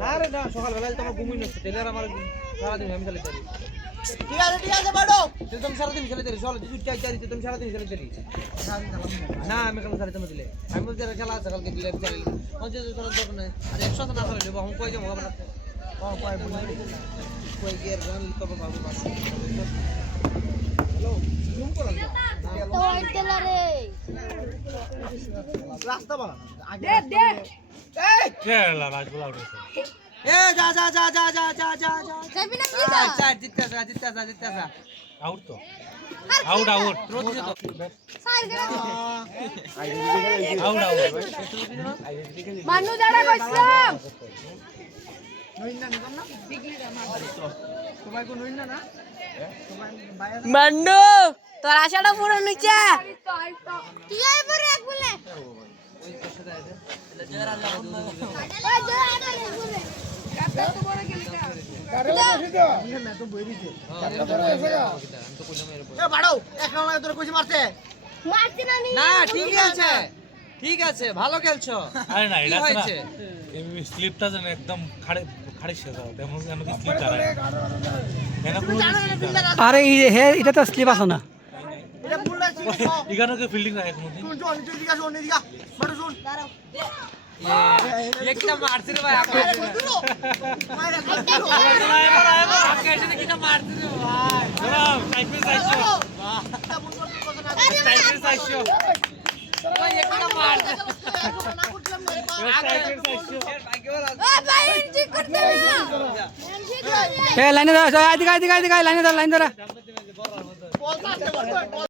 না রে না সকালবেলায় তোমার ঘুমই নষ্ট টেলার আমার সারাদিন আমি চালিয়ে চালি ঠিক আছে বাড়ো তুমি সারাদিন চালিয়ে চালি চলো যদি চাই চাই তুমি সারাদিন চালিয়ে চালি না আমি কাল সারি তুমি দিলে আমি বলছি খেলা আছে কালকে দিলে চালিয়ে পঞ্চাশ তোর দরকার নেই আর 100 না চালিয়ে দেবো আমি কই যাবো আমরা কই গিয়ে রান করবো বাবু বাস হ্যালো জুম করো না রাস্তা বানা আগে দে এই কেলা রাজগুলা উঠেছে এ যা যা যা যা যা যা যা যা যাবি না কি যা যা জিততেছা আউট তো আউট আউট রোদ দিছে তো সাইড করে আউট আউট মানু দাঁড়া কইছিলাম নইনা নিলাম না সবাই কো নইনা না মানু তোর আশাটা পূরণ হইছে কি আই পরে এক বলে ওই পাশে দাঁড়াতে জয়রা লাগুন ওই জয় আটা রে বলে কাটা তো বড় খেলটা मैं तो बोल रही थी এ বাড়াও এক রাউন্ড তোর কইছি মারতে মারছি না নি না ঠিক আছে ভালো খেলছো আরে না কি এটা হয়েছে এই স্লিপটা যেন একদম খাড়ে খাড়ে শেষ হবে তেমন যেন কি স্লিপ দাঁড়ায় কেন কোনো স্লিপ দাঁড়ায় আরে হে এটা তো স্লিপ আছে না এটা বুললা ছিল ইগানোকে ফিল্ডিং রাখে কোনদিন শুন শুন তুই দিগা শুন দিগা মারো শুন দাঁড়াও ये कितना मारते रे भाई आकाश মাইরা आकाश ने कितना मारते रे भाई বরাম সাইকেল সাইকেল সাইকেল সাইকেল भाई ये कितना मारते না করছিলাম না সাইকেল সাইকেল भाई केवल ভাই ঠিক করতে না এ লাইনে দাও এদিকে লাইনে দাও লাইন ধরা বলতা